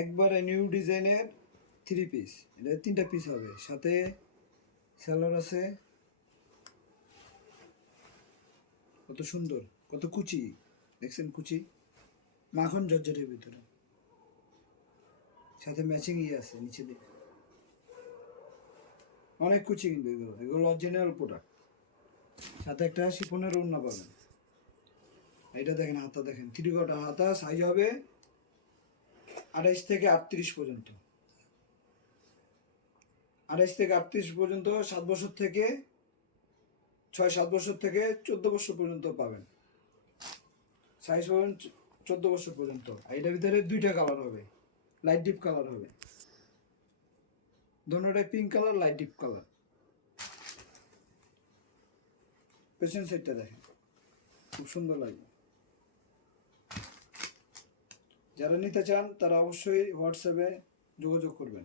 একবারে নিউ ডিজাইনের 3 পিস। এটা 3টা পিস হবে, সাথে স্যালোয়ার আছে। কত সুন্দর, কত কুচি, দেখছেন কুচি, মাখন জর্জরের ভিতরে, সাথে ম্যাচিং আছে নিচে দিয়ে, অনেক কুচি। কিন্তু এগুলো অরিজিনাল প্রোডাক্ট। সাথে একটা শিফনের ওড়না পাবেন। এটা দেখেন, হাতা দেখেন, 3/4 হাতা, সাইজ হবে 28 থেকে 38 পর্যন্ত। 28 থেকে 38 পর্যন্ত, 7 বছর থেকে 6-7 বছর থেকে 14 বছর পর্যন্ত পাবেন। সাইজ পাবেন 14 বছর পর্যন্ত। আর এটার ভিতরে 2টা কালার হবে, লাইট ডিপ কালার হবে, দোনোটাই pink colour, light deep colour. পেছন সাইডটা দেখেন, খুব সুন্দর লাগবে। যারা নিতে চান তারা অবশ্যই হোয়াটসঅ্যাপে যোগাযোগ করবেন।